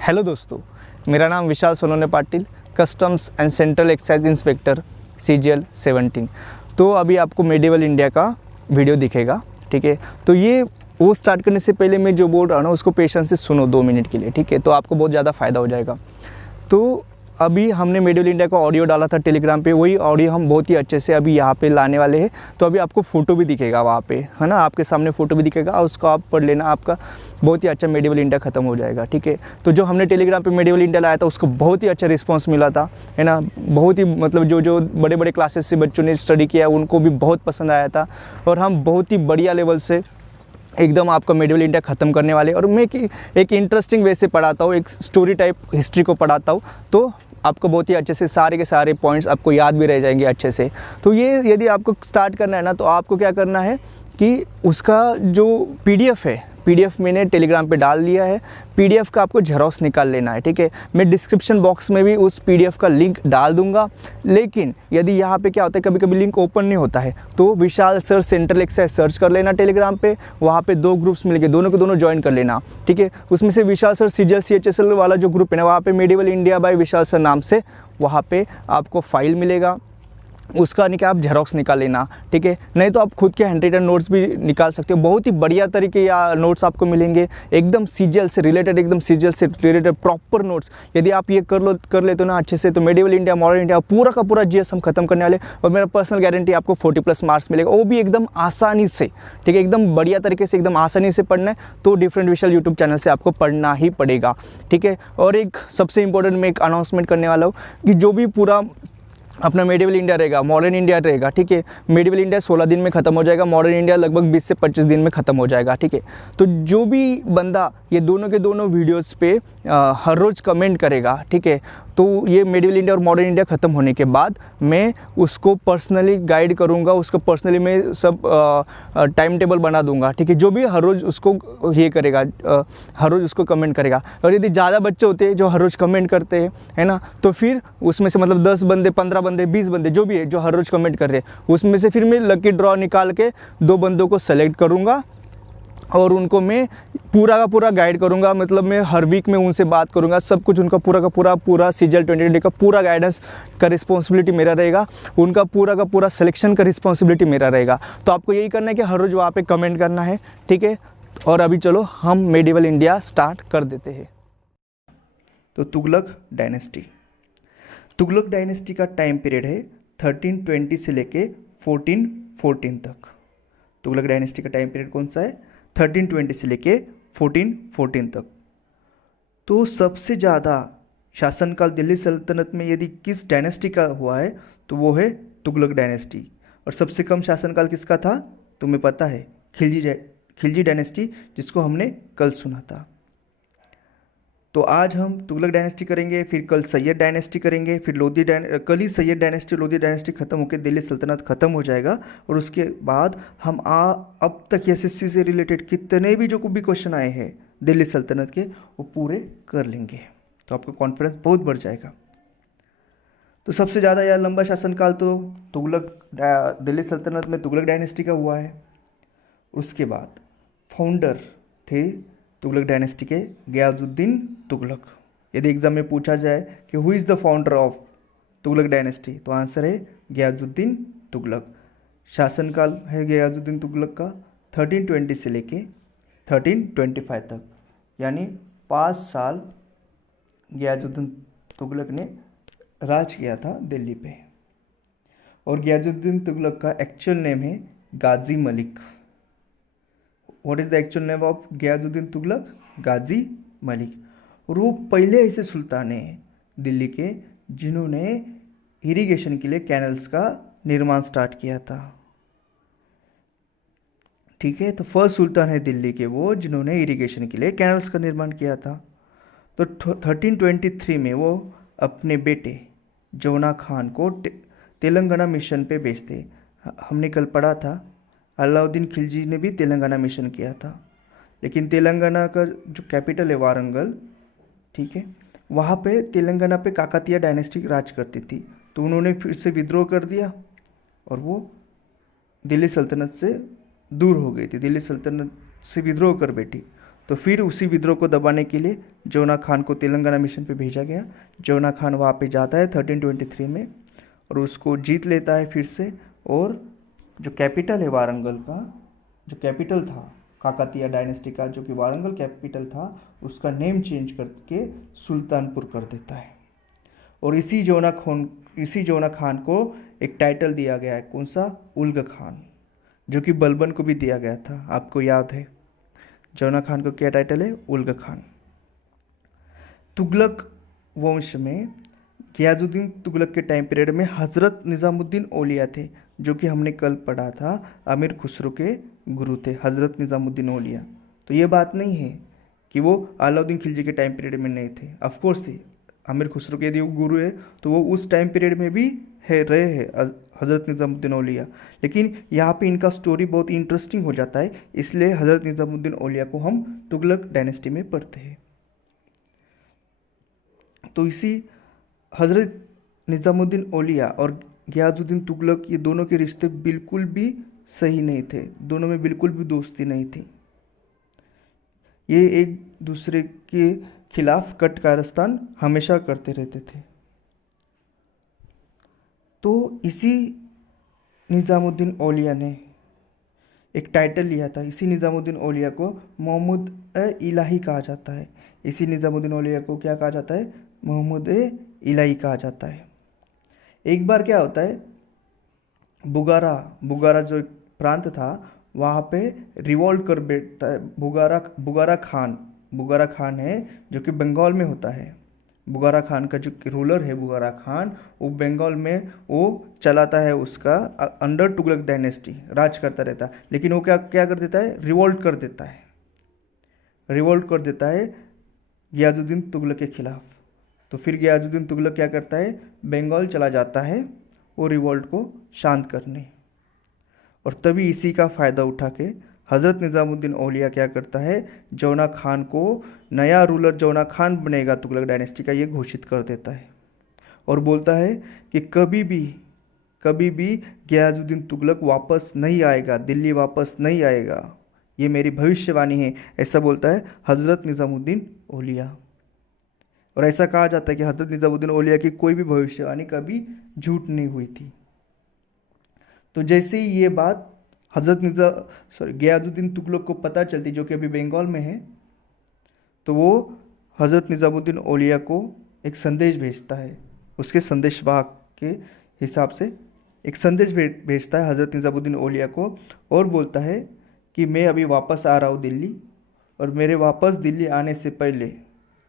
Hello दोस्तों, मेरा नाम Vishal Sonone Patil, customs and central excise inspector CGL 17। तो अभी आपको मेडिवल इंडिया का वीडियो दिखेगा, ठीक है। तो ये वो स्टार्ट करने से पहले मैं जो बोल रहा हूँ ना उसको पेशेंस से सुनो 2 मिनट के लिए, ठीक है। तो आपको बहुत ज़्यादा फ़ायदा हो जाएगा। तो अभी हमने मेडिवल इंडिया का ऑडियो डाला था टेलीग्राम पे, वही ऑडियो हम बहुत ही अच्छे से अभी यहाँ पे लाने वाले हैं। तो अभी आपको फ़ोटो भी दिखेगा वहाँ पे, है ना, आपके सामने फ़ोटो भी दिखेगा और उसको आप पढ़ लेना, आपका बहुत ही अच्छा मेडिवल इंडिया ख़त्म हो जाएगा, ठीक है। तो जो हमने टेलीग्राम पे मेडिवल इंडिया लाया था उसको बहुत ही अच्छा रिस्पॉन्स मिला था, है ना। बहुत ही मतलब जो बड़े बड़े क्लासेस से बच्चों ने स्टडी किया उनको भी बहुत पसंद आया था और हम बहुत ही बढ़िया लेवल से एकदम आपका मेडिवल इंडिया ख़त्म करने वाले। और मैं एक इंटरेस्टिंग वे से पढ़ाता हूँ, एक स्टोरी टाइप हिस्ट्री को पढ़ाता हूँ, तो आपको बहुत ही अच्छे से सारे के सारे पॉइंट्स आपको याद भी रह जाएंगे अच्छे से। तो ये यदि आपको स्टार्ट करना है ना, तो आपको क्या करना है कि उसका जो PDF है, PDF मैंने टेलीग्राम पे डाल लिया है। PDF का आपको झेरॉक्स निकाल लेना है, ठीक है। मैं डिस्क्रिप्शन बॉक्स में भी उस PDF का लिंक डाल दूंगा। लेकिन यदि यहाँ पे क्या होता है, कभी कभी लिंक ओपन नहीं होता है, तो विशाल सर सेंट्रल एक्साइज सर्च कर लेना टेलीग्राम पे। वहाँ पे 2 ग्रुप्स मिलेंगे, दोनों के दोनों ज्वाइन कर लेना, ठीक है। उसमें से विशाल सर CGL CHSL वाला जो ग्रुप है ना, वहाँ पे medieval India by Vishal sir नाम से वहाँ पे आपको फाइल मिलेगा, उसका आप झेरॉक्स निकाल लेना, ठीक है। नहीं तो आप खुद के हैंड रिटन नोट्स भी निकाल सकते हो। बहुत ही बढ़िया तरीके या नोट्स आपको मिलेंगे, एकदम CGL से रिलेटेड, एकदम CGL से रिलेटेड प्रॉपर नोट्स। यदि आप ये कर लेते हो ना अच्छे से, तो मेडिवल इंडिया, मॉडर्न इंडिया पूरा का पूरा GS हम खत्म करने वाले। और मेरा पर्सनल गारंटी आपको 40+ मार्क्स मिलेगा, वो भी एकदम आसानी से, ठीक है। एकदम बढ़िया तरीके से, एकदम आसानी से पढ़ना है तो डिफरेंट विशाल यूट्यूब चैनल से आपको पढ़ना ही पड़ेगा, ठीक है। और एक सबसे इंपॉर्टेंट मैं एक अनाउंसमेंट करने वाला हूँ कि जो भी पूरा अपना मेडिवल इंडिया रहेगा, मॉडर्न इंडिया रहेगा, ठीक है। मेडिवल इंडिया 16 दिन में ख़त्म हो जाएगा, मॉडर्न इंडिया लगभग 20 से 25 दिन में ख़त्म हो जाएगा, ठीक है। तो जो भी बंदा ये दोनों के दोनों वीडियोस पे हर रोज़ कमेंट करेगा, ठीक है, तो ये मेडिवल इंडिया और मॉडर्न इंडिया ख़त्म होने के बाद मैं उसको पर्सनली गाइड करूँगा, उसको पर्सनली मैं सब टाइम टेबल बना दूंगा, ठीक है। जो भी हर रोज़ उसको ये करेगा, हर रोज़ उसको कमेंट करेगा। और यदि ज़्यादा बच्चे होते हैं जो हर रोज़ कमेंट करते हैं, है ना, तो फिर उसमें से मतलब 10 बंदे, 15 बंदे, 20 बंदे जो भी है जो हर रोज़ कमेंट कर रहे हैं, उसमें से फिर मैं लकी ड्रॉ निकाल के 2 बंदों को सेलेक्ट करूँगा और उनको मैं पूरा का पूरा गाइड करूंगा। मतलब मैं हर वीक में उनसे बात करूंगा, सब कुछ उनका पूरा का पूरा CGL 2020 का पूरा गाइडेंस का रिस्पॉन्सिबिलिटी मेरा रहेगा, उनका पूरा का पूरा सिलेक्शन का रिस्पॉन्सिबिलिटी मेरा रहेगा। तो आपको यही करना है कि हर रोज़ वहाँ पे कमेंट करना है, ठीक है। और अभी चलो हम मेडिवल इंडिया स्टार्ट कर देते हैं। तो तुगलक डायनेस्टी का टाइम पीरियड है 1320 से लेके 1414 तक। तुगलक डायनेस्टी का टाइम पीरियड कौन सा है? 1320 से लेके 1414 तक। तो सबसे ज़्यादा शासनकाल दिल्ली सल्तनत में यदि किस डायनेस्टी का हुआ है तो वो है तुगलक डायनेस्टी। और सबसे कम शासनकाल किसका था? तुम्हें पता है, खिलजी डायनेस्टी, जिसको हमने कल सुना था। तो आज हम तुगलक डायनेस्टी करेंगे, फिर कल सैयद डायनेस्टी करेंगे, फिर कल ही सैयद डायनेस्टी, लोधी डायनेस्टी खत्म होकर दिल्ली सल्तनत खत्म हो जाएगा। और उसके बाद हम अब तक SSC से रिलेटेड कितने भी जो भी क्वेश्चन आए हैं दिल्ली सल्तनत के, वो पूरे कर लेंगे। तो आपका कॉन्फिडेंस बहुत बढ़ जाएगा। तो सबसे ज़्यादा या लंबा शासनकाल तो दिल्ली सल्तनत में तुगलक डायनेस्टी का हुआ है। उसके बाद फाउंडर थे तुगलक डायनेस्टी के गियाजुद्दीन तुगलक। यदि एग्जाम में पूछा जाए कि who is the founder of Tughlaq dynasty, तो आंसर है गियाजुद्दीन तुगलक। शासनकाल है गियाजुद्दीन तुगलक का 1320 से लेके 1325 तक, यानी 5 साल गियाजुद्दीन तुगलक ने राज किया था दिल्ली पे। और गियाजुद्दीन तुगलक का एक्चुअल नेम है Ghazi Malik. What is the actual name of Ghiyasuddin Tughlaq? Ghazi Malik. और वो पहले ऐसे सुल्तान हैं दिल्ली के जिन्होंने इरिगेशन के लिए कैनल्स का निर्माण स्टार्ट किया था, ठीक है। तो फर्स्ट सुल्तान है दिल्ली के वो जिन्होंने इरिगेशन के लिए कैनल्स का निर्माण किया था। तो 1323 में वो अपने बेटे जौना खान को तेलंगाना मिशन पे भेजते। हमने कल पढ़ा था अलाउद्दीन खिलजी ने भी तेलंगाना मिशन किया था, लेकिन तेलंगाना का जो कैपिटल है वारंगल, ठीक है, वहाँ पे तेलंगाना पे काकतीय डायनेस्टी राज करती थी। तो उन्होंने फिर से विद्रोह कर दिया और वो दिल्ली सल्तनत से दूर हो गई थी, दिल्ली सल्तनत से विद्रोह कर बैठी। तो फिर उसी विद्रोह को दबाने के लिए जौना खान को तेलंगाना मिशन पे भेजा गया। जौना खान वहाँ पे जाता है 1323 में और उसको जीत लेता है फिर से, और जो कैपिटल है वारंगल का, जो कैपिटल था काकतीय डायनेस्टी का, जो कि वारंगल कैपिटल था, उसका नेम चेंज करके सुल्तानपुर कर देता है। और इसी जौना खान को एक टाइटल दिया गया है, कौन सा? उल्ग खान, जो कि बलबन को भी दिया गया था, आपको याद है। जौना खान को क्या टाइटल है? उल्ग खान। तुगलक वंश में गियाजुद्दीन तुगलक के टाइम पीरियड में हज़रत निज़ामुद्दीन औलिया थे, जो कि हमने कल पढ़ा था, अमीर खुसरो के गुरु थे हज़रत निज़ामुद्दीन औलिया। तो ये बात नहीं है कि वो अलाउद्दीन खिलजी के टाइम पीरियड में नहीं थे, ऑफकोर्स थे। अमीर खुसरो के यदि वो गुरु है तो वो उस टाइम पीरियड में भी रहे हैं हज़रत निज़ामुद्दीन औलिया। लेकिन यहाँ पे इनका स्टोरी बहुत इंटरेस्टिंग हो जाता है, इसलिए हज़रत निज़ामुद्दीन औलिया को हम तुगलक डायनेस्टी में पढ़ते हैं। तो इसी हज़रत निज़ामुद्दीन औलिया और गियाजुद्दीन तुगलक, ये दोनों के रिश्ते बिल्कुल भी सही नहीं थे, दोनों में बिल्कुल भी दोस्ती नहीं थी। ये एक दूसरे के खिलाफ कट कारस्तान हमेशा करते रहते थे। तो इसी निज़ामुद्दीन औलिया ने एक टाइटल लिया था। इसी निज़ामुद्दीन औलिया को मोहम्मद-ए-इलाही कहा जाता है। इसी निज़ामुद्दीन औलिया को क्या कहा जाता है? मोहम्मद-ए-इलाही कहा जाता है। एक बार क्या होता है, बुगारा जो एक प्रांत था, वहाँ पे रिवॉल्ट कर बैठता है बुगारा खान है, जो कि बंगाल में होता है। बुगारा खान का जो रूलर है बुगारा खान, वो बंगाल में वो चलाता है, उसका अंडर तुगलक डायनेस्टी राज करता रहता है। लेकिन वो क्या कर देता है? रिवॉल्ट कर देता है गियाजुद्दीन तुगलक के खिलाफ। तो फिर गियाजुद्दीन तुगलक क्या करता है? बंगाल चला जाता है वो रिवॉल्ट को शांत करने। और तभी इसी का फ़ायदा उठा के हज़रत निज़ामुद्दीन औलिया क्या करता है? जौना खान को नया रूलर जौना खान बनेगा तुगलक डायनेस्टी का, ये घोषित कर देता है और बोलता है कि कभी भी गियाजुद्दीन तुगलक वापस नहीं आएगा, दिल्ली वापस नहीं आएगा, ये मेरी भविष्यवाणी है, ऐसा बोलता है हज़रत निज़ामुद्दीन औलिया। और ऐसा कहा जाता है कि हज़रत निज़ामुद्दीन औलिया की कोई भी भविष्यवाणी कभी झूठ नहीं हुई थी। तो जैसे ही ये बात गियाजुद्दीन तुगलक को पता चलती, जो कि अभी बंगाल में है, तो वो हज़रत निज़ामुद्दीन औलिया को एक संदेश भेजता है। उसके संदेशवाहक के हिसाब से एक संदेश भेजता है हज़रत निज़ामुद्दीन औलिया को, और बोलता है कि मैं अभी वापस आ रहा हूँ दिल्ली, और मेरे वापस दिल्ली आने से पहले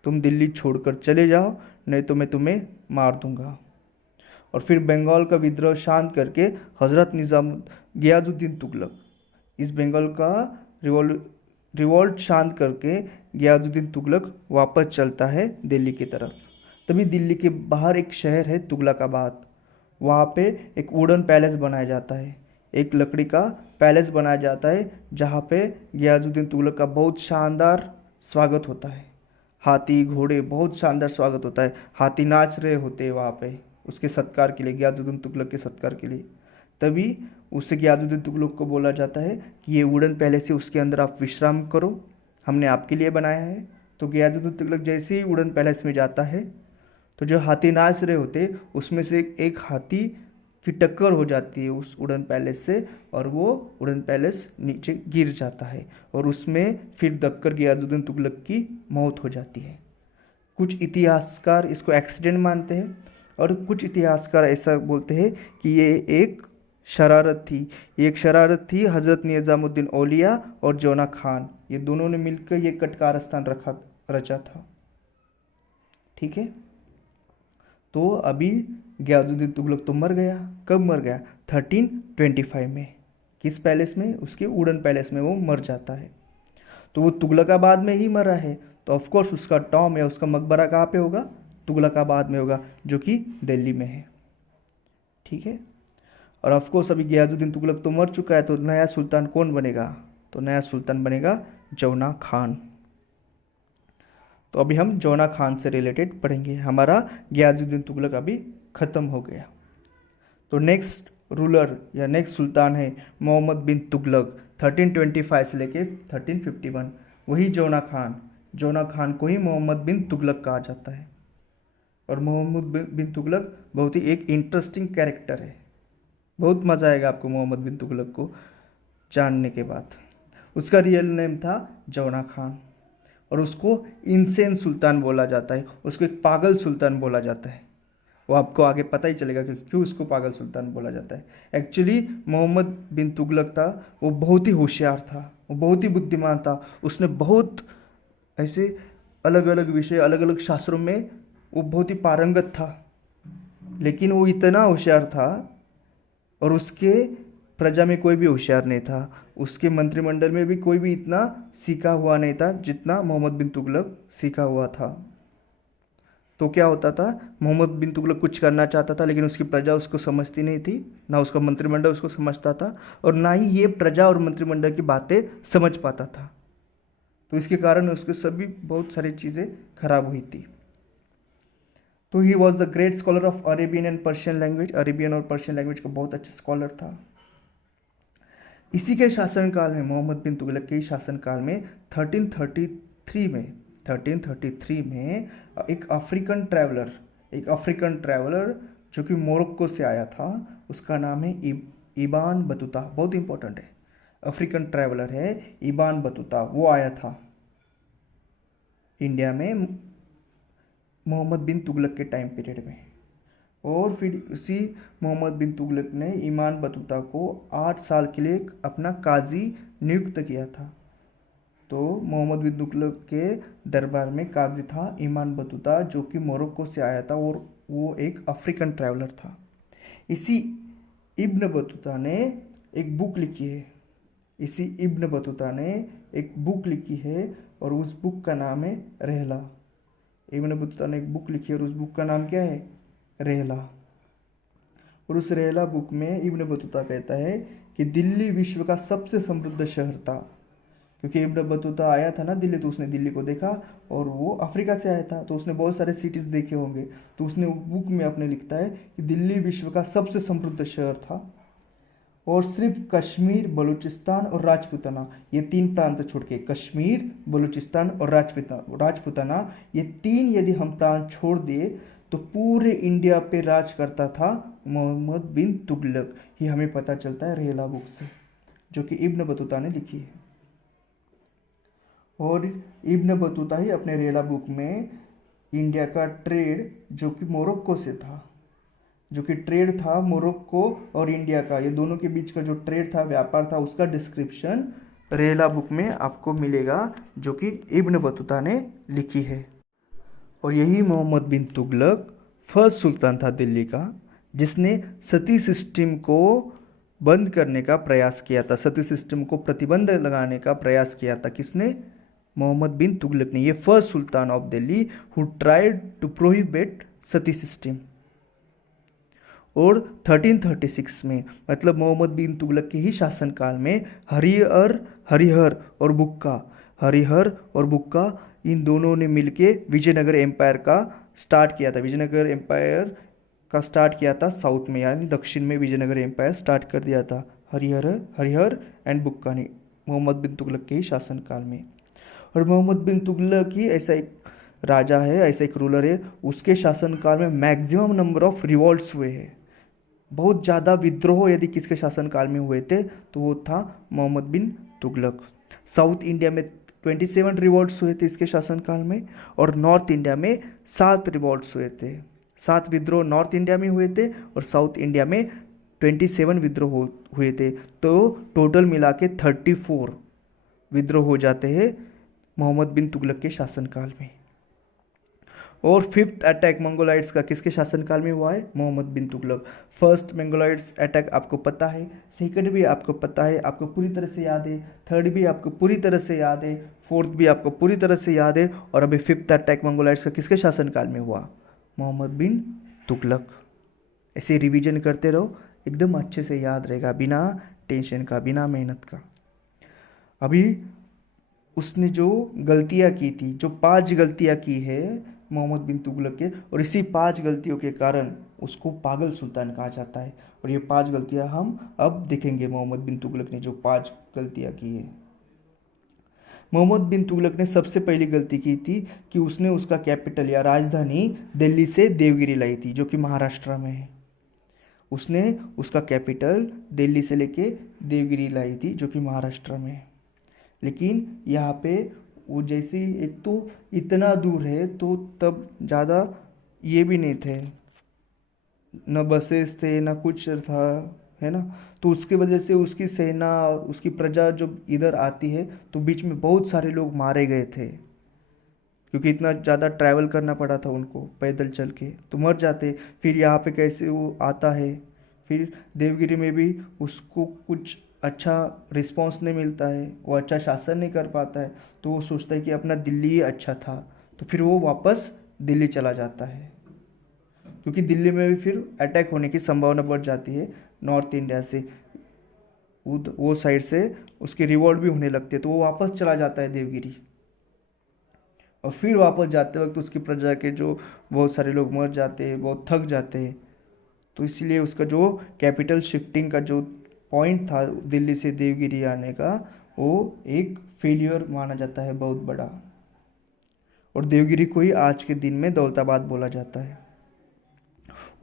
तुम दिल्ली छोड़कर चले जाओ, नहीं तो मैं तुम्हें मार दूंगा। और फिर बंगाल का विद्रोह शांत करके गियाजुद्दीन तुगलक इस बंगाल का रिवॉल्ट शांत करके गियाजुद्दीन तुगलक वापस चलता है दिल्ली की तरफ। तभी दिल्ली के बाहर एक शहर है तुगलकाबाद, वहाँ पे एक वुडन पैलेस बनाया जाता है, एक लकड़ी का पैलेस बनाया जाता है, जहाँ पे गियाजुद्दीन तुगलक का बहुत शानदार स्वागत होता है। हाथी घोड़े बहुत शानदार स्वागत होता है, हाथी नाच रहे होते हैं वहाँ पे उसके सत्कार के लिए, गियाजुद्दीन तुगलक के सत्कार के लिए। तभी उससे गियाजुद्दीन तुगलक को बोला जाता है कि ये वुडन पैलेस है, उसके अंदर आप विश्राम करो, हमने आपके लिए बनाया है। तो गियाजुद्दीन तुगलक जैसे ही वुडन पैलेस में जाता है, तो जो हाथी नाच रहे होते उसमें से एक हाथी की टक्कर हो जाती है उस वुडन पैलेस से, और वो वुडन पैलेस नीचे गिर जाता है, और उसमें फिर दबकर गियाजुद्दीन तुगलक की मौत हो जाती है। कुछ इतिहासकार इसको एक्सीडेंट मानते हैं, और कुछ इतिहासकार ऐसा बोलते हैं कि ये एक शरारत थी हज़रत निज़ामुद्दीन औलिया और जौना खान, ये दोनों ने मिलकर ये कटकारस्थान रचा था। ठीक है, तो अभी गियाजुद्दीन तुगलक तो मर गया। कब मर गया? 1325 में। किस पैलेस में? उसके वुडन पैलेस में वो मर जाता है। तो वो तुगलकाबाद में ही मरा है, तो ऑफकोर्स उसका टॉम या उसका मकबरा कहाँ पे होगा? तुगलकाबाद में होगा, जो कि दिल्ली में है। ठीक है, और ऑफकोर्स अभी गियाजुद्दीन तुगलक तो मर चुका है, तो नया सुल्तान कौन बनेगा? तो नया सुल्तान बनेगा जौना खान। तो अभी हम जौना खान से रिलेटेड पढ़ेंगे। हमारा गियाजुद्दीन तुगलक अभी ख़त्म हो गया। तो नेक्स्ट रूलर या नेक्स्ट सुल्तान है मोहम्मद बिन तुगलक, 1325 से लेके 1351। वही जौना खान को ही मोहम्मद बिन तुगलक कहा जाता है। और मोहम्मद बिन तुगलक बहुत ही एक इंटरेस्टिंग कैरेक्टर है, बहुत मज़ा आएगा आपको मोहम्मद बिन तुगलक को जानने के बाद। उसका रियल नेम था जौना खान, और उसको इंसेन सुल्तान बोला जाता है, उसको एक पागल सुल्तान बोला जाता है। वो आपको आगे पता ही चलेगा कि क्यों उसको पागल सुल्तान बोला जाता है। एक्चुअली मोहम्मद बिन तुगलक था, वो बहुत ही होशियार था, वो बहुत ही बुद्धिमान था। उसने बहुत ऐसे अलग अलग विषय, अलग अलग शास्त्रों में वो बहुत ही पारंगत था। लेकिन वो इतना होशियार था और उसके प्रजा में कोई भी होशियार नहीं था, उसके मंत्रिमंडल में भी कोई भी इतना सीखा हुआ नहीं था जितना मोहम्मद बिन तुगलक सीखा हुआ था। तो क्या होता था, मोहम्मद बिन तुगलक कुछ करना चाहता था लेकिन उसकी प्रजा उसको समझती नहीं थी, ना उसका मंत्रिमंडल उसको समझता था, और ना ही ये प्रजा और मंत्रिमंडल की बातें समझ पाता था। तो इसके कारण उसके सभी बहुत सारी चीज़ें खराब हुई थी। तो he was the great scholar of Arabian and Persian language, Arabian और पर्शियन लैंग्वेज का बहुत अच्छा स्कॉलर था। इसी के शासनकाल में, मोहम्मद बिन तुगलक के शासनकाल में 1333 में एक अफ्रीकन ट्रैवलर जो कि मोरक्को से आया था, उसका नाम है इबान बतूता। बहुत इंपॉर्टेंट है, अफ्रीकन ट्रैवलर है इबान बतूता। वो आया था इंडिया में मोहम्मद बिन तुगलक के टाइम पीरियड में, और फिर उसी मोहम्मद बिन तुगलक ने ईमान बतूता को 8 साल के लिए अपना काजी नियुक्त किया था। तो मोहम्मद बिन तुगलक के दरबार में काजी था ईमान बतूता, जो कि मोरक्को से आया था और वो एक अफ्रीकन ट्रैवलर था। इसी इब्न बतूता ने एक बुक लिखी है, और उस बुक का नाम है रहला। इब्न बतूता ने एक बुक लिखी है और उस बुक का नाम क्या है, रहला। और उस रहला बुक में इब्न बतूता कहता है कि दिल्ली विश्व का सबसे समृद्ध शहर था, क्योंकि इब्न बतूता आया था ना दिल्ली, तो उसने दिल्ली को देखा, और वो अफ्रीका से आया था तो उसने बहुत सारे सिटीज़ देखे होंगे। तो उसने बुक में अपने लिखता है कि दिल्ली विश्व का सबसे समृद्ध शहर था, और सिर्फ कश्मीर, बलूचिस्तान और राजपूताना, ये 3 प्रांत छोड़ के, कश्मीर, बलूचिस्तान और राजपूताना, ये 3 यदि हम प्रांत छोड़ दिए तो पूरे इंडिया पे राज करता था मोहम्मद बिन तुगलक। ये हमें पता चलता है रहला बुक से, जो कि इब्न बतूता ने लिखी है। और इब्न बतूता ही अपने रहला बुक में इंडिया का ट्रेड, जो कि मोरक्को से था, जो कि ट्रेड था मोरक्को और इंडिया का, ये दोनों के बीच का जो ट्रेड था, व्यापार था, उसका डिस्क्रिप्शन रहला बुक में आपको मिलेगा, जो कि इब्न बतूता ने लिखी है। और यही मोहम्मद बिन तुगलक फर्स्ट सुल्तान था दिल्ली का, जिसने सती सिस्टम को बंद करने का प्रयास किया था, सती सिस्टम को प्रतिबंध लगाने का प्रयास किया था। किसने? मोहम्मद बिन तुगलक ने। ये first sultan of Delhi who tried to prohibit sati system. और 1336 में, मतलब मोहम्मद बिन तुगलक के ही शासनकाल में, हरिहर और बुक्का इन दोनों ने मिलके विजयनगर एम्पायर का स्टार्ट किया था। विजयनगर एम्पायर का स्टार्ट किया था साउथ में, यानी दक्षिण में विजयनगर एम्पायर स्टार्ट कर दिया था हरिहर एंड बुक्का ने, मोहम्मद बिन तुगलक के ही शासनकाल में। और मोहम्मद बिन तुगलक ही ऐसा एक राजा है, ऐसा एक रूलर है, उसके शासनकाल में मैक्सिमम नंबर ऑफ रिवॉल्ट्स हुए हैं। बहुत ज़्यादा विद्रोह यदि किसके शासनकाल में हुए थे तो वो था मोहम्मद बिन तुगलक। साउथ इंडिया में 27 रिवॉल्ट्स हुए थे इसके शासनकाल में, और नॉर्थ इंडिया में 7 रिवॉल्ट्स हुए थे। 7 विद्रोह नॉर्थ इंडिया में हुए थे और साउथ इंडिया में 27 विद्रोह हुए थे। तो टोटल मिला के 34 विद्रोह हो जाते हैं मोहम्मद बिन तुगलक के शासनकाल में। और 5th अटैक मंगोलाइट्स का किसके शासनकाल में हुआ है? मोहम्मद बिन तुगलक। फर्स्ट मंगोलाइट्स अटैक आपको पता है, सेकंड भी आपको पता है, आपको पूरी तरह से याद है, थर्ड भी आपको पूरी तरह से याद है, फोर्थ भी आपको पूरी तरह से याद है, और अभी 5th अटैक मंगोलाइट्स का किसके शासनकाल में हुआ? मोहम्मद बिन तुगलक। ऐसे रिवीजन करते रहो, एकदम अच्छे से याद रहेगा, बिना टेंशन का, बिना मेहनत का। अभी उसने जो गलतियाँ की थी, जो 5 गलतियाँ की है मोहम्मद बिन तुगलक के, और इसी 5 गलतियों के कारण उसको पागल सुल्तान कहा जाता है। और ये 5 गलतियाँ हम अब देखेंगे मोहम्मद बिन तुगलक ने जो 5 गलतियाँ की है। मोहम्मद बिन तुगलक ने सबसे पहली गलती की थी कि उसने उसका कैपिटल या राजधानी दिल्ली से देवगिरी लाई थी, जो कि महाराष्ट्र में है। उसने उसका कैपिटल दिल्ली से लेके देवगिरी लाई थी, जो कि महाराष्ट्र में है। लेकिन यहाँ पे वो जैसे एक तो इतना दूर है, तो तब ज़्यादा ये भी नहीं थे, न बसेस थे न कुछ था, है ना। तो उसके वजह से उसकी सेना और उसकी प्रजा जब इधर आती है तो बीच में बहुत सारे लोग मारे गए थे, क्योंकि इतना ज़्यादा ट्रैवल करना पड़ा था उनको पैदल चल के, तो मर जाते। फिर यहाँ पे कैसे वो आता है, फिर देवगिरी में भी उसको कुछ अच्छा रिस्पांस नहीं मिलता है, वो अच्छा शासन नहीं कर पाता है, तो वो सोचता है कि अपना दिल्ली ही अच्छा था, तो फिर वो वापस दिल्ली चला जाता है, क्योंकि दिल्ली में भी फिर अटैक होने की संभावना बढ़ जाती है नॉर्थ इंडिया से, वो साइड से उसकी रिवॉल्ट भी होने लगती है, तो वो वापस चला जाता है देवगिरी। और फिर वापस जाते वक्त उसकी प्रजा के जो बहुत सारे लोग मर जाते हैं, बहुत थक जाते हैं, तो इसलिए उसका जो कैपिटल शिफ्टिंग का जो पॉइंट था दिल्ली से देवगिरी आने का, वो एक फेलियर माना जाता है बहुत बड़ा। और देवगिरी को ही आज के दिन में दौलताबाद बोला जाता है।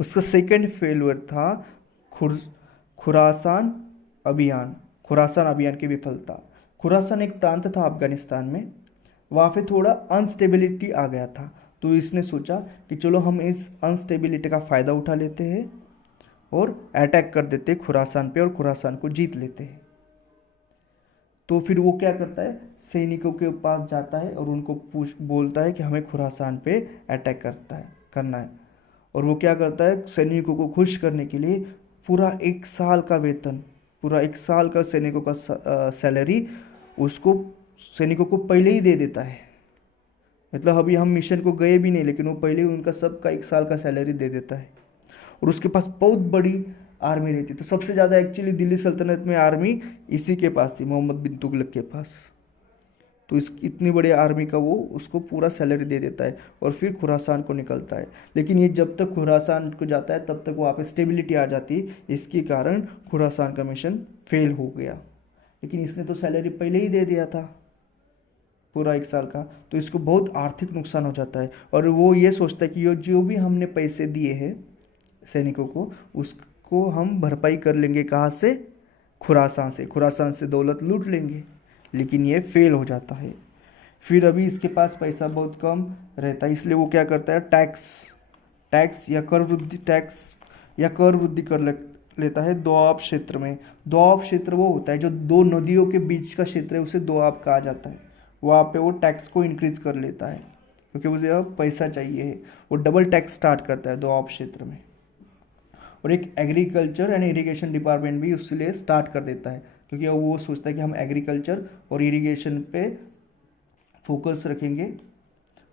उसका सेकंड फेलियर था खुरासान अभियान। खुरासान अभियान की विफलता। खुरासान एक प्रांत था अफगानिस्तान में, वहाँ पे थोड़ा अनस्टेबिलिटी आ गया था, तो इसने सोचा कि चलो हम इस अनस्टेबिलिटी का फ़ायदा उठा लेते हैं और अटैक कर देते हैं खुरासान पे और खुरासान को जीत लेते हैं। तो फिर वो क्या करता है, सैनिकों के पास जाता है और उनको बोलता है कि हमें खुरासान पे अटैक करना है। और वो क्या करता है, सैनिकों को खुश करने के लिए पूरा 1 साल का वेतन, पूरा 1 साल का सैनिकों का सैलरी उसको सैनिकों को पहले ही दे देता है। मतलब अभी हम मिशन को गए भी नहीं, लेकिन वो पहले ही उनका सबका 1 साल का सैलरी दे देता है। और उसके पास बहुत बड़ी आर्मी रहती, तो सबसे ज़्यादा एक्चुअली दिल्ली सल्तनत में आर्मी इसी के पास थी, मोहम्मद बिन तुगलक के पास। तो इस इतनी बड़ी आर्मी का वो उसको पूरा सैलरी दे देता है और फिर खुरासान को निकलता है। लेकिन ये जब तक खुरासान को जाता है तब तक वहाँ पे स्टेबिलिटी आ जाती, इसके कारण खुरासान का मिशन फेल हो गया। लेकिन इसने तो सैलरी पहले ही दे दिया था पूरा 1 साल का, तो इसको बहुत आर्थिक नुकसान हो जाता है। और वो ये सोचता है कि ये जो भी हमने पैसे दिए हैं सैनिकों को, उसको हम भरपाई कर लेंगे, कहाँ से, खुरासान से दौलत लूट लेंगे। लेकिन ये फेल हो जाता है। फिर अभी इसके पास पैसा बहुत कम रहता है, इसलिए वो क्या करता है, टैक्स या कर वृद्धि कर लेता है दोआब क्षेत्र में। दोआब क्षेत्र वो होता है जो 2 नदियों के बीच का क्षेत्र है, उसे दोआब कहा जाता है। वहाँ पे वो टैक्स को इंक्रीज कर लेता है, क्योंकि उसे अब पैसा चाहिए है। वो डबल टैक्स स्टार्ट करता है दोआब क्षेत्र में। और एक एग्रीकल्चर एंड इरिगेशन डिपार्टमेंट भी उसके लिए स्टार्ट कर देता है, क्योंकि अब वो सोचता है कि हम एग्रीकल्चर और इरिगेशन पे फोकस रखेंगे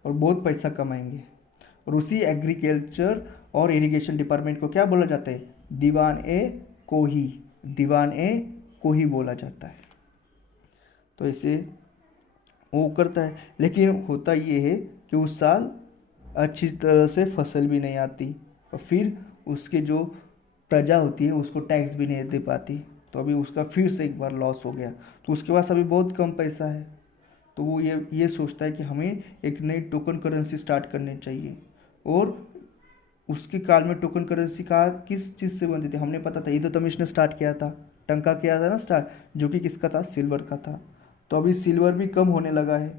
और बहुत पैसा कमाएंगे। और उसी एग्रीकल्चर और इरिगेशन डिपार्टमेंट को क्या बोला जाता है, दीवान ए कोही बोला जाता है। तो ऐसे वो करता है। लेकिन होता ये है कि उस साल अच्छी तरह से फसल भी नहीं आती, और फिर उसके जो प्रजा होती है उसको टैक्स भी नहीं दे पाती, तो अभी उसका फिर से एक बार लॉस हो गया। तो उसके पास अभी बहुत कम पैसा है, तो वो ये सोचता है कि हमें एक नई टोकन करेंसी स्टार्ट करनी चाहिए। और उसके काल में टोकन करेंसी का किस चीज़ से बनती थी, हमने पता था, इल्तुतमिश ने स्टार्ट किया था, टंका किया था ना स्टार्ट, जो कि किसका था, सिल्वर का था। तो अभी सिल्वर भी कम होने लगा है,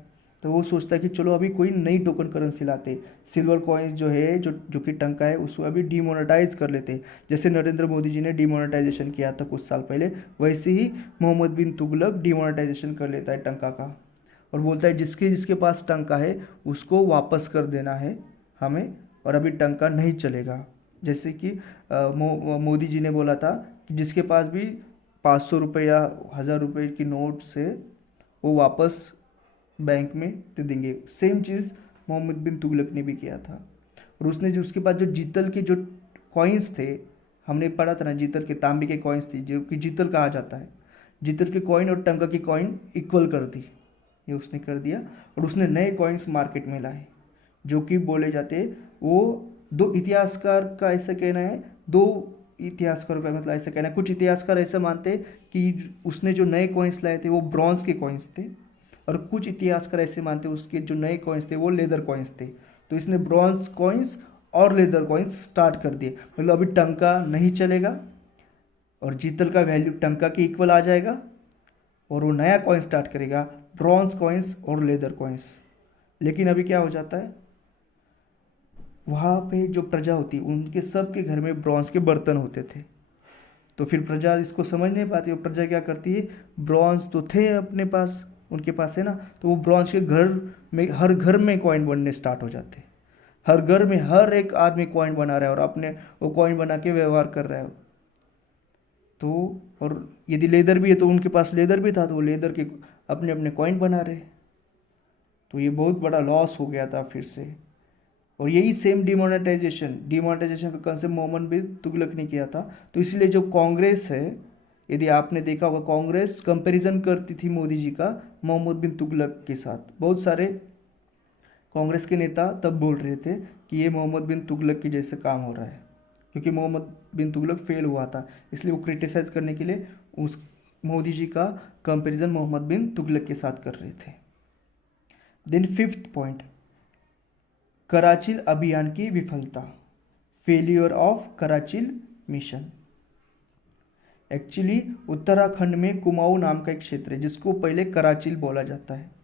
तो वो सोचता है कि चलो अभी कोई नई टोकन करेंसी लाते, सिल्वर कॉइन्स जो है जो कि टंका है उसको अभी डिमोनेटाइज कर लेते। जैसे नरेंद्र मोदी जी ने डिमोनेटाइजेशन किया था कुछ साल पहले, वैसे ही मोहम्मद बिन तुगलक डिमोनेटाइजेशन कर लेता है टंका का, और बोलता है जिसके पास टंका है उसको वापस कर देना है हमें, और अभी टंका नहीं चलेगा। जैसे कि मोदी जी ने बोला था कि जिसके पास भी 500 रुपये या 1000 रुपये की नोट से वो वापस बैंक में दे देंगे। सेम चीज़ मोहम्मद बिन तुगलक ने भी किया था। और उसने जो उसके बाद जो जीतल के जो कॉइन्स थे, हमने पढ़ा था ना, जीतल के तांबे के कॉइन्स थी जो कि जीतल कहा जाता है, जीतल के कॉइन और टंका की कॉइन इक्वल कर दी, ये उसने कर दिया। और उसने नए कॉइन्स मार्केट में लाए जो कि बोले जाते, वो 2 इतिहासकार का ऐसा कहना है, 2 इतिहासकारों का मतलब ऐसा कहना है, कुछ इतिहासकार ऐसा मानते कि उसने जो नए कॉइन्स लाए थे वो ब्रॉन्ज के कॉइन्स थे, और कुछ इतिहासकार ऐसे मानते हैं उसके जो नए कॉइन्स थे वो लेदर कॉइन्स थे। तो इसने ब्रॉन्ज कॉइन्स और लेदर कॉइन्स स्टार्ट कर दिए। मतलब अभी टंका नहीं चलेगा और जीतल का वैल्यू टंका के इक्वल आ जाएगा और वो नया कॉइन स्टार्ट करेगा, ब्रॉन्ज कॉइन्स और लेदर कॉइन्स। लेकिन अभी क्या हो जाता है, वहाँ पे जो प्रजा होती उनके सबके घर में ब्रॉन्ज के बर्तन होते थे। तो फिर प्रजा इसको समझ नहीं पाती, वो प्रजा क्या करती है, ब्रॉन्ज तो थे अपने पास, उनके पास है ना, तो वो ब्रॉन्ज के घर में, हर घर में कॉइन बनने स्टार्ट हो जाते। हर घर में हर एक आदमी कॉइन बना रहा है और अपने वो कॉइन बना के व्यवहार कर रहा है। तो और यदि लेदर भी है तो उनके पास लेदर भी था, तो वो लेदर के अपने अपने कॉइन बना रहे। तो ये बहुत बड़ा लॉस हो गया था फिर से। और यही सेम डिमोनेटाइजेशन का कंसेप्ट मोहम्मद बिन तुगलक ने किया था। तो इसलिए जो कांग्रेस है, यदि आपने देखा होगा, कांग्रेस कंपैरिजन करती थी मोदी जी का मोहम्मद बिन तुगलक के साथ। बहुत सारे कांग्रेस के नेता तब बोल रहे थे कि ये मोहम्मद बिन तुगलक की जैसे काम हो रहा है, क्योंकि मोहम्मद बिन तुगलक फेल हुआ था, इसलिए वो क्रिटिसाइज करने के लिए उस मोदी जी का कंपैरिजन मोहम्मद बिन तुगलक के साथ कर रहे थे। देन 5th पॉइंट, कराचिल अभियान की विफलता, failure of Qarachil mission. Actually Uttarakhand में कुमाऊं नाम का एक क्षेत्र है जिसको पहले कराचिल बोला जाता है।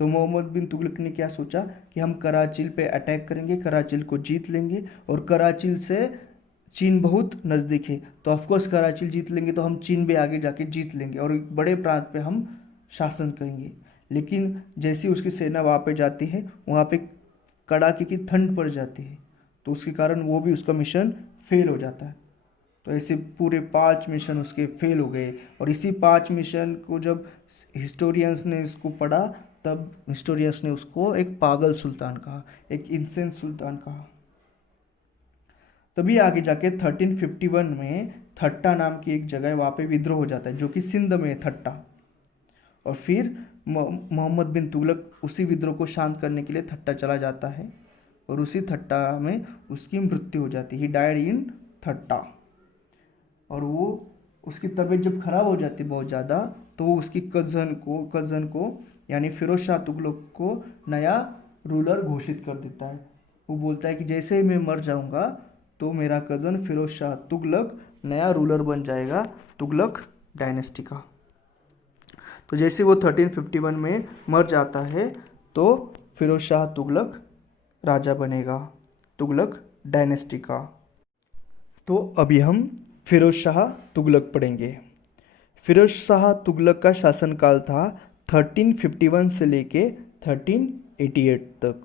तो मोहम्मद बिन तुगलक ने क्या सोचा कि हम कराचिल पे अटैक करेंगे, कराचिल को जीत लेंगे, और कराचिल से चीन बहुत नज़दीक है, तो ऑफकोर्स कराचिल जीत लेंगे तो हम चीन भी आगे जाके जीत लेंगे और एक बड़े प्रांत पे हम शासन करेंगे। लेकिन जैसी उसकी सेना वहाँ पे जाती है, वहाँ पे कड़ाके की ठंड पड़ जाती है, तो उसके कारण वो भी उसका मिशन फेल हो जाता है। तो ऐसे पूरे 5 मिशन उसके फेल हो गए। और इसी 5 मिशन को जब हिस्टोरियंस ने इसको पढ़ा, तब हिस्टोरियंस ने उसको एक पागल सुल्तान कहा, एक इंसेंस सुल्तान कहा। तभी आगे जाके 1351 में थट्टा नाम की एक जगह है, वहाँ पे विद्रोह हो जाता है, जो कि सिंध में है थट्टा। और फिर मोहम्मद बिन तुगलक उसी विद्रोह को शांत करने के लिए थट्टा चला जाता है और उसी थट्टा में उसकी मृत्यु हो जाती है। ही डाइड इन थट्टा। और वो उसकी तबीयत जब खराब हो जाती है बहुत ज़्यादा, तो वो उसकी कज़न को यानी फिरोज शाह तुगलक को नया रूलर घोषित कर देता है। वो बोलता है कि जैसे ही मैं मर जाऊंगा तो मेरा कज़न फिरोज शाह तुगलक नया रूलर बन जाएगा तुगलक डायनेस्टी का। तो जैसे वो 1351 में मर जाता है तो फिरोज शाह तुगलक राजा बनेगा तुगलक डायनेस्टी का। तो अभी हम फिरोज शाह तुगलक पढ़ेंगे। फिरोज शाह तुगलक का शासनकाल था 1351 से लेके 1388 तक।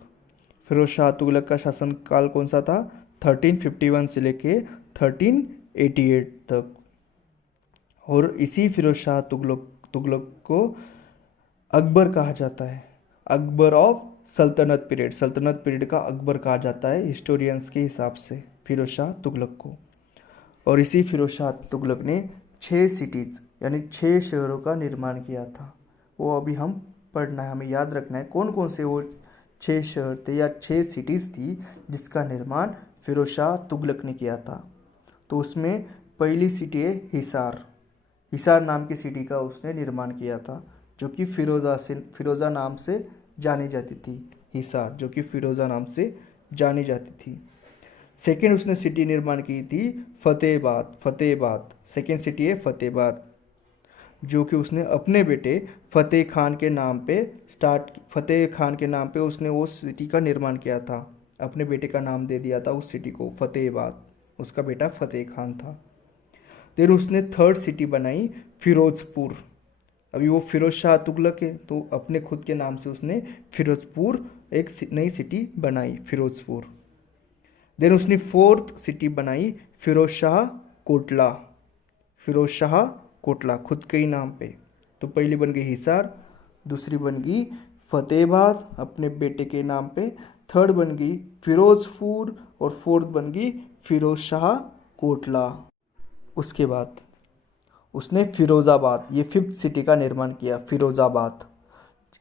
फिरोज शाह तुगलक का शासनकाल कौन सा था? 1351 से लेके 1388 तक। और इसी फिरोज शाह तुगलक को अकबर कहा जाता है। अकबर ऑफ सल्तनत पीरियड का अकबर कहा जाता है हिस्टोरियंस के हिसाब से फिरोज शाह तुगलक को। और इसी फिरोज शाह तुगलक ने 6 सिटीज़ यानी 6 शहरों का निर्माण किया था। वो अभी हम पढ़ना है, हमें याद रखना है कौन कौन से वो 6 शहर थे या 6 सिटीज़ थी जिसका निर्माण फिरोज शाह तुगलक ने किया था। तो उसमें पहली सिटी है हिसार नाम की सिटी का उसने निर्माण किया था, जो कि फिरोज़ा नाम से जानी जाती थी। हिसार जो कि फिरोज़ा नाम से जानी जाती थी। सेकेंड उसने सिटी निर्माण की थी फतेहाबाद। सेकेंड सिटी है फतेहाबाद, जो कि उसने अपने बेटे फतेह खान के नाम पे उसने वो सिटी का निर्माण किया था। अपने बेटे का नाम दे दिया था उस सिटी को फतेहाबाद, उसका बेटा फतेह खान था। फिर उसने थर्ड सिटी बनाई फिरोजपुर। अभी वो फिरोज शाह तुगलक है तो अपने खुद के नाम से उसने फिरोजपुर एक नई सिटी बनाई फिरोजपुर। देन उसने फोर्थ सिटी बनाई फिरोज शाह कोटला खुद के ही नाम पे। तो पहली बन गई हिसार, दूसरी बन गई फतेहाबाद अपने बेटे के नाम पे, थर्ड बन गई फिरोजपुर और फोर्थ बन गई फिरोज शाह कोटला। उसके बाद उसने फिरोज़ाबाद, ये 5th सिटी का निर्माण किया फिरोज़ाबाद।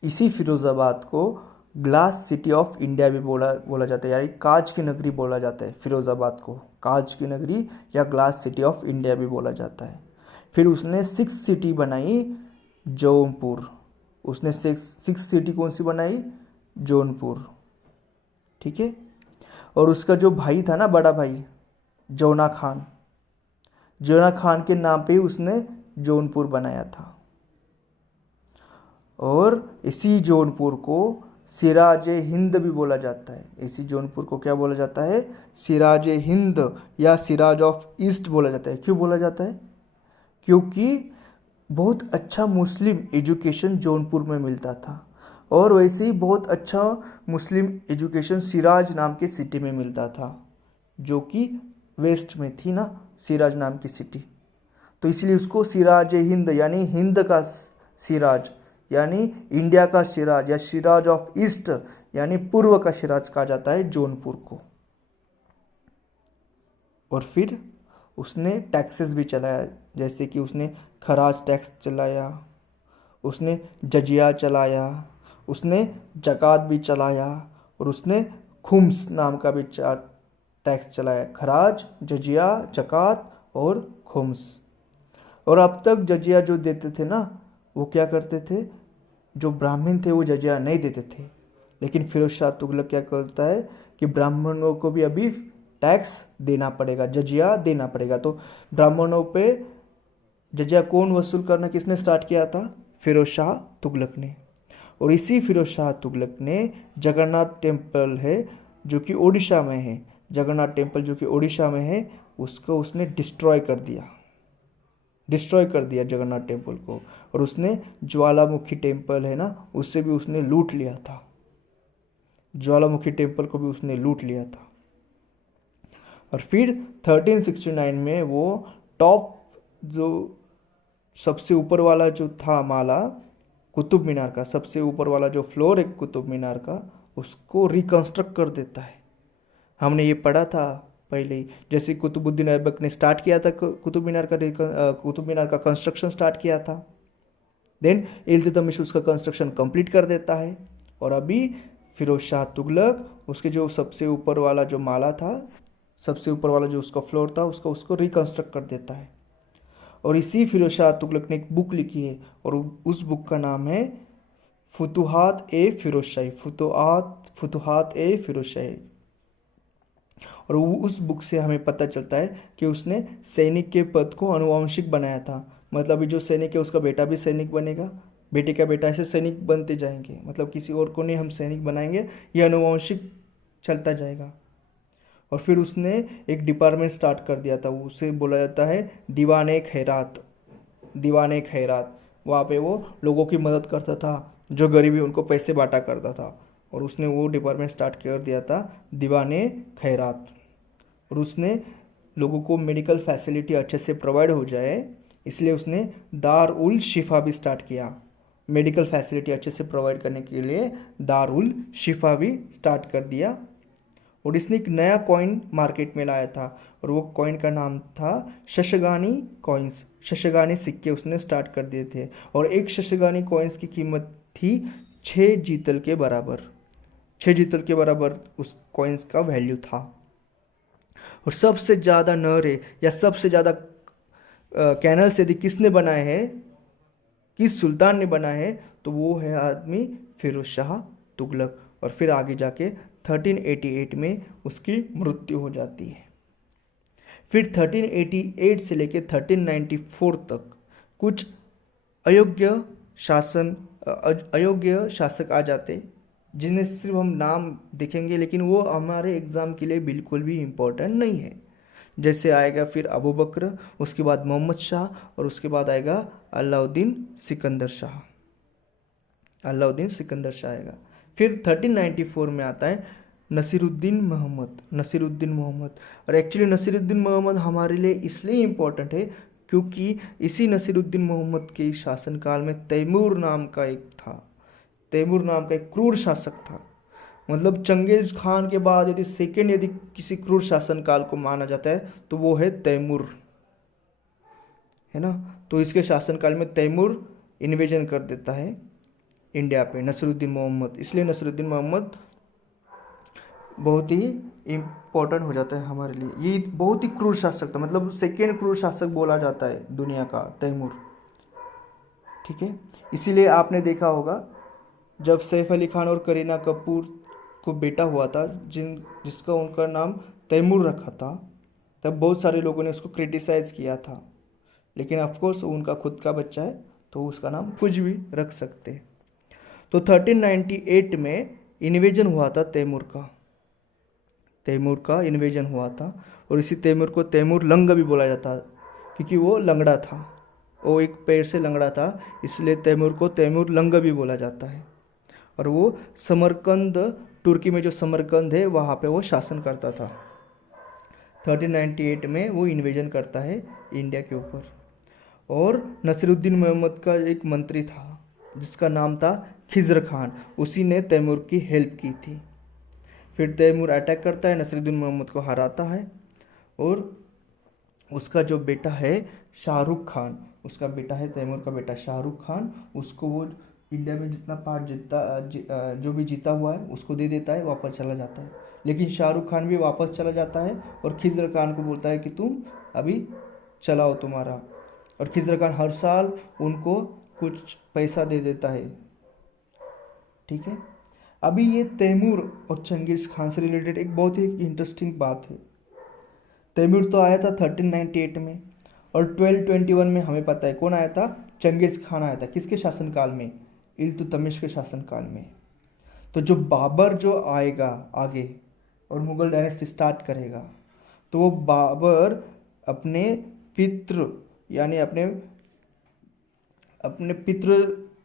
इसी फिरोज़ाबाद को ग्लास सिटी ऑफ इंडिया भी बोला जाता है, यानी कांच की नगरी बोला जाता है। फिरोज़ाबाद को कांच की नगरी या ग्लास सिटी ऑफ इंडिया भी बोला जाता है। फिर उसने 6th सिटी बनाई जौनपुर। उसने सिक्स सिटी कौन सी बनाई? जौनपुर, ठीक है। और उसका जो भाई था ना, बड़ा भाई जौना खान, जौना खान के नाम पे ही उसने जौनपुर बनाया था। और इसी जौनपुर को सिराज हिंद भी बोला जाता है। इसी जौनपुर को क्या बोला जाता है? सिराज हिंद या सिराज ऑफ ईस्ट बोला जाता है। क्यों बोला जाता है? क्योंकि बहुत अच्छा मुस्लिम एजुकेशन जौनपुर में मिलता था, और वैसे ही बहुत अच्छा मुस्लिम एजुकेशन सिराज नाम के सिटी में मिलता था, जो कि वेस्ट में थी ना सिराज नाम की सिटी। तो इसलिए उसको सिराज हिंद यानी हिंद का सिराज यानी इंडिया का सिराज या सिराज ऑफ ईस्ट यानी पूर्व का सिराज कहा जाता है जौनपुर को। और फिर उसने टैक्सेस भी चलाया, जैसे कि उसने खराज टैक्स चलाया, उसने जजिया चलाया, उसने जकात भी चलाया, और उसने खुम्स नाम का भी टैक्स चलाया। खराज, जजिया, जकात और खुम्स। और अब तक जजिया जो देते थे ना, वो क्या करते थे? जो ब्राह्मण थे वो जजिया नहीं देते थे, लेकिन फिरोज शाह तुगलक क्या करता है कि ब्राह्मणों को भी अभी टैक्स देना पड़ेगा, जजिया देना पड़ेगा। तो ब्राह्मणों पे जजिया कौन वसूल करना किसने स्टार्ट किया था? फिरोज शाह तुगलक ने। और इसी फिरोज शाह तुगलक ने जगन्नाथ टेम्पल है जो कि ओडिशा में है, जगन्नाथ टेम्पल जो कि ओडिशा में है, उसको उसने डिस्ट्रॉय कर दिया जगन्नाथ टेम्पल को। और उसने ज्वालामुखी टेम्पल है ना, उससे भी उसने लूट लिया था, ज्वालामुखी टेम्पल को भी उसने लूट लिया था। और फिर 1369 में वो टॉप जो सबसे ऊपर वाला जो था माला कुतुब मीनार का, सबसे ऊपर वाला जो फ्लोर है कुतुब मीनार का, उसको रिकंस्ट्रक्ट कर देता है। हमने ये पढ़ा था पहले ही, जैसे कुतुबुद्दीन ऐबक ने स्टार्ट किया था कुतुब मीनार का कंस्ट्रक्शन स्टार्ट किया था, देन इल्तुतमिश उसका कंस्ट्रक्शन कंप्लीट कर देता है। और अभी फिरोज शाह तुगलक उसके जो सबसे ऊपर वाला जो माला था, सबसे ऊपर वाला जो उसका फ्लोर था, उसको रिकंस्ट्रक्ट कर देता है। और इसी फिरोज शाह तुगलक ने एक बुक लिखी है, और उस बुक का नाम है फुतुहात ए फिरोजशाही, फुतुहात ए फिरोजशाही। और उस बुक से हमें पता चलता है कि उसने सैनिक के पद को अनुवांशिक बनाया था। मतलब अभी जो सैनिक है उसका बेटा भी सैनिक बनेगा, बेटे का बेटा, ऐसे सैनिक बनते जाएंगे, मतलब किसी और को नहीं हम सैनिक बनाएंगे, ये अनुवांशिक चलता जाएगा। और फिर उसने एक डिपार्टमेंट स्टार्ट कर दिया था, उसे बोला जाता है दीवाने खैरात। दीवाने खैरात, वहाँ पे वो लोगों की मदद करता था, जो गरीब है उनको पैसे बांटा करता था। और उसने वो डिपार्टमेंट स्टार्ट कर दिया था दीवाने खैरात। और उसने लोगों को मेडिकल फैसिलिटी अच्छे से प्रोवाइड हो जाए, इसलिए उसने दार उल शिफा भी स्टार्ट किया। मेडिकल फैसिलिटी अच्छे से प्रोवाइड करने के लिए दार उल शिफा भी स्टार्ट कर दिया। और इसने एक नया कॉइन मार्केट में लाया था, और वो कॉइन का नाम था शशगानी कॉइन्स। शशगानी सिक्के उसने स्टार्ट कर दिए थे, और एक शशगानी कॉइन्स की कीमत थी 6 जीतल के बराबर। 6 जीतल के बराबर उस कॉइन्स का वैल्यू था। और सबसे ज़्यादा नहरें या सबसे ज़्यादा कैनल्स यदि किसने बनाए हैं, किस सुल्तान ने बनाए हैं, तो वो है आदमी फिरोज शाह तुगलक। और फिर आगे जाके 1388 में उसकी मृत्यु हो जाती है। फिर 1388 से लेके 1394 तक कुछ अयोग्य शासक आ जाते, जिन्हें सिर्फ हम नाम देखेंगे, लेकिन वो हमारे एग्ज़ाम के लिए बिल्कुल भी इम्पोर्टेंट नहीं है। जैसे आएगा फिर अबू बकर, उसके बाद मोहम्मद शाह, और उसके बाद आएगा अलाउद्दीन सिकंदर शाह। अलाउद्दीन सिकंदर शाह आएगा। फिर 1394 में आता है नसीरुद्दीन मोहम्मद। और एक्चुअली नसीरुद्दीन मोहम्मद हमारे लिए इसलिए इम्पोर्टेंट है क्योंकि इसी नसीरुद्दीन मोहम्मद के शासनकाल में तैमूर नाम का एक क्रूर शासक था। मतलब चंगेज खान के बाद यदि सेकेंड यदि किसी क्रूर शासनकाल को माना जाता है तो वो है तैमूर, है ना। तो इसके शासनकाल में तैमूर इन्वेजन कर देता है इंडिया पे, नसीरुद्दीन मोहम्मद। इसलिए नसीरुद्दीन मोहम्मद बहुत ही इम्पोर्टेंट हो जाता है हमारे लिए। ये बहुत ही क्रूर शासक था, मतलब सेकेंड क्रूर शासक बोला जाता है दुनिया का, तैमूर, ठीक है। इसीलिए आपने देखा होगा जब सैफ अली खान और करीना कपूर को बेटा हुआ था जिसका उनका नाम तैमूर रखा था, तब बहुत सारे लोगों ने उसको क्रिटिसाइज़ किया था, लेकिन ऑफकोर्स उनका खुद का बच्चा है तो उसका नाम कुछ भी रख सकते हैं। तो 1398 में इन्वेजन हुआ था तैमूर का इन्वेजन हुआ था, और इसी तैमूर को तैमूर लंग भी बोला जाता है क्योंकि वो लंगड़ा था, वो एक पैर से लंगड़ा था, इसलिए तैमूर को तैमूर लंग भी बोला जाता है। और वो समरकंद, तुर्की में जो समरकंद है वहाँ पे वो शासन करता था। 1398 में वो इन्वेजन करता है इंडिया के ऊपर। और नसीरुद्दीन मोहम्मद का एक मंत्री था जिसका नाम था खिज़र खान, उसी ने तैमूर की हेल्प की थी। फिर तैमूर अटैक करता है, नसीरुद्दीन मोहम्मद को हराता है, और उसका जो बेटा है शाहरुख खान, उसका बेटा है तैमूर का बेटा शाहरुख खान, उसको वो इंडिया में जितना पार्ट जो भी जीता हुआ है उसको दे देता है, वापस चला जाता है। लेकिन शाहरुख खान भी वापस चला जाता है और खिज़र खान को बोलता है कि तुम अभी चलाओ तुम्हारा, और खिज़र खान हर साल उनको कुछ पैसा दे देता है। ठीक है। अभी ये तैमूर और चंगेज़ खान से रिलेटेड एक बहुत ही इंटरेस्टिंग बात है। तैमूर तो आया था 1398 में, और 1221 में हमें पता है कौन आया था, चंगेज़ खान आया था। किसके शासनकाल में, इल्तुतमिश के शासनकाल में। तो जो बाबर जो आएगा आगे और मुगल डायनेस्टी स्टार्ट करेगा, तो वो बाबर अपने पितृ यानी अपने पितृ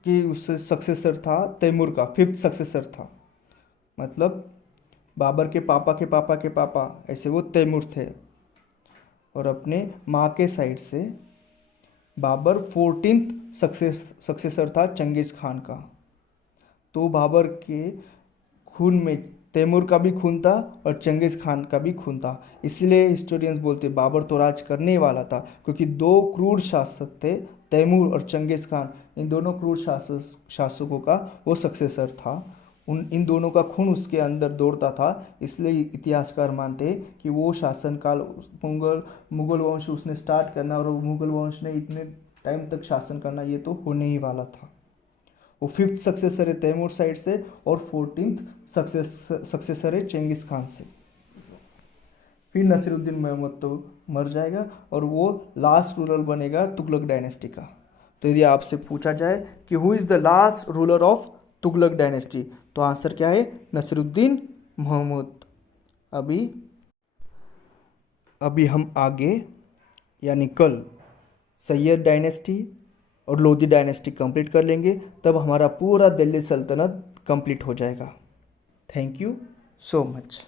की उससे सक्सेसर था, तैमूर का 5th सक्सेसर था। मतलब बाबर के पापा के पापा के पापा, ऐसे वो तैमूर थे। और अपने माँ के साइड से बाबर 14th सक्सेसर था चंगेज़ खान का। तो बाबर के खून में तैमूर का भी खून था और चंगेज़ खान का भी खून था। इसलिए हिस्टोरियंस बोलते बाबर तो राज करने वाला था, क्योंकि दो क्रूर शासक थे, तैमूर और चंगेज़ खान। इन दोनों क्रूर शासकों का वो सक्सेसर था। इन दोनों का खून उसके अंदर दौड़ता था, इसलिए इतिहासकार मानते हैं कि वो शासनकाल मुगल वंश उसने स्टार्ट करना, और मुगल वंश ने इतने टाइम तक शासन करना ये तो होने ही वाला था। वो 5th सक्सेसर है तैमूर साइड से, और 14th सक्सेसर है चंगेज़ खान से। फिर नसीरुद्दीन मोहम्मद तो मर जाएगा और वो लास्ट रूलर बनेगा तुगलक डायनेस्टी का। तो यदि आपसे पूछा जाए कि who is the last ruler of Tughlaq dynasty, तो आंसर क्या है, नसीरुद्दीन मोहम्मद। अभी हम आगे यानी कल सैयद डायनेस्टी और लोधी डायनेस्टी कंप्लीट कर लेंगे, तब हमारा पूरा दिल्ली सल्तनत कंप्लीट हो जाएगा। Thank you so much.